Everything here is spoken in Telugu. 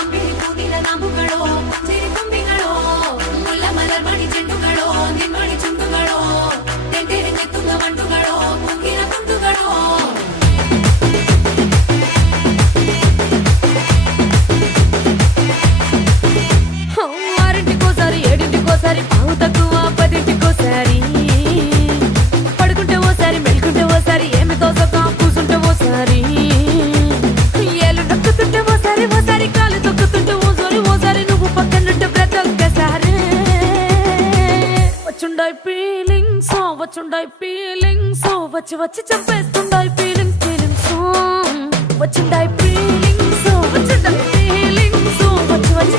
ಅಂಬಿಳಿ ಹೂವಿನ ನಾಮುಗಳು ಸಿರಿ ತುಂಬಿಗಳು ಮುಲ್ಲ ಮಲರ್ ಮಣಿ ಚೆಂಡುಗಳು ನಿಮ್ಮಣಿ ಚುಂಡುಗಳು ತೆಂಟೆರೆ ನೆತ್ತುಗ ಮಂಡುಗಳು ಕುಂಗಿನ ಕುಂದುಗಳು ఆరింటికోసారి ఏడింటికోసారి పావు తక్కువ పదింటికోసారి పడుకుంటే ఓసారి మెలుకుంటే ఓసారి ఏమి తోసక కూసుంటే ఓసారి ఏళ్ళు నొక్కుతుంటే ఓసారి ఓసారి కాలు తొక్కుతుంటే ఓసారి నువ్వు పక్కనుంటే బ్రతొక్కసారి వచ్చుండాయి ఫీలింగ్స్ వచ్చి వచ్చి చంపేస్తుండాయి ఫీలింగ్స్ వచ్చిండాయి ఫీలింగ్స్ వచ్చి వచ్చి